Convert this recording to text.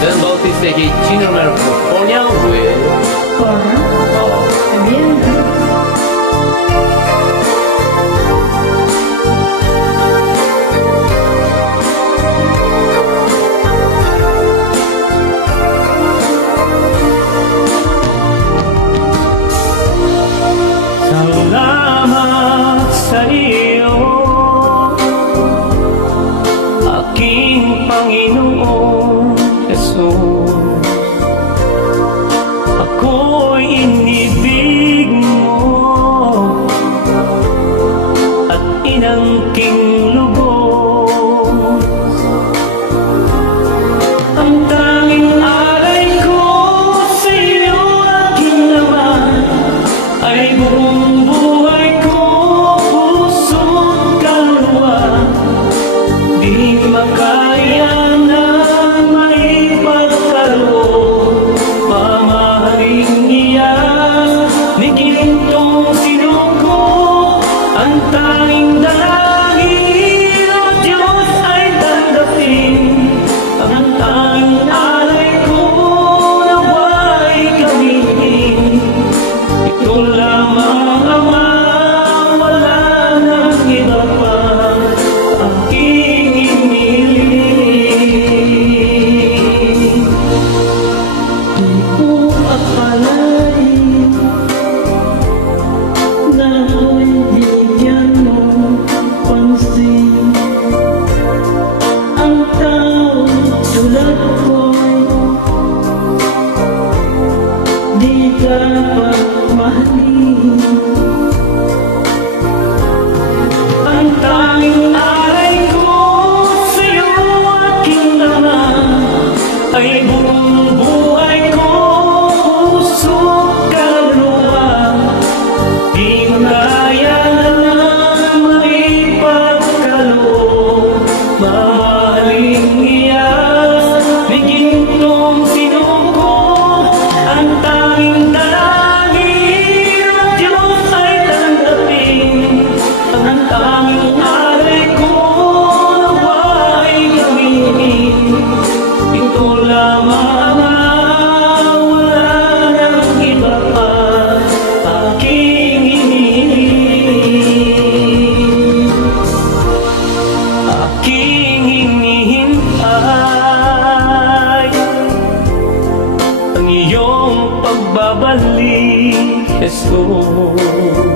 Dan Bautista que tinha número Polian gue. Oh. Bien. Salamat sa iyo, aking Panginoong Jesus. Ako'y inibig mo at inangking lubos. Ang tanging alay ko sa iyo, aking laman, ay buong buhay ko, puso't kaluluwa. Di makaya na maipagkaloob, mamahaling iyan ni gintong sinuko. Ang tanging dalangin ng Diyos ay tanggapin. Ang tanging alay ko nawa'y gamitin. Ito lamang, Ama, wala nang iba pa aking iniling. Di ko akalain na ako'y bigyan mo pansin. Ang tao tulad ko'y di ka pagmahalin. Ang tanging alay ko sa'yo, aking laman, ay buong buhay ko, puso't kaluluwa. Di makaya na maipagkaloob, mamahaling iyan ni gintong sinuko. Ang tanging dalangin ng Diyos ay tanggapin. Ang tanging alay ko nawa'y gamitin. Ito lamang, wala nang iba pa aking iniling. Aking hinihintay ang iyong pagbabalik, Jesus.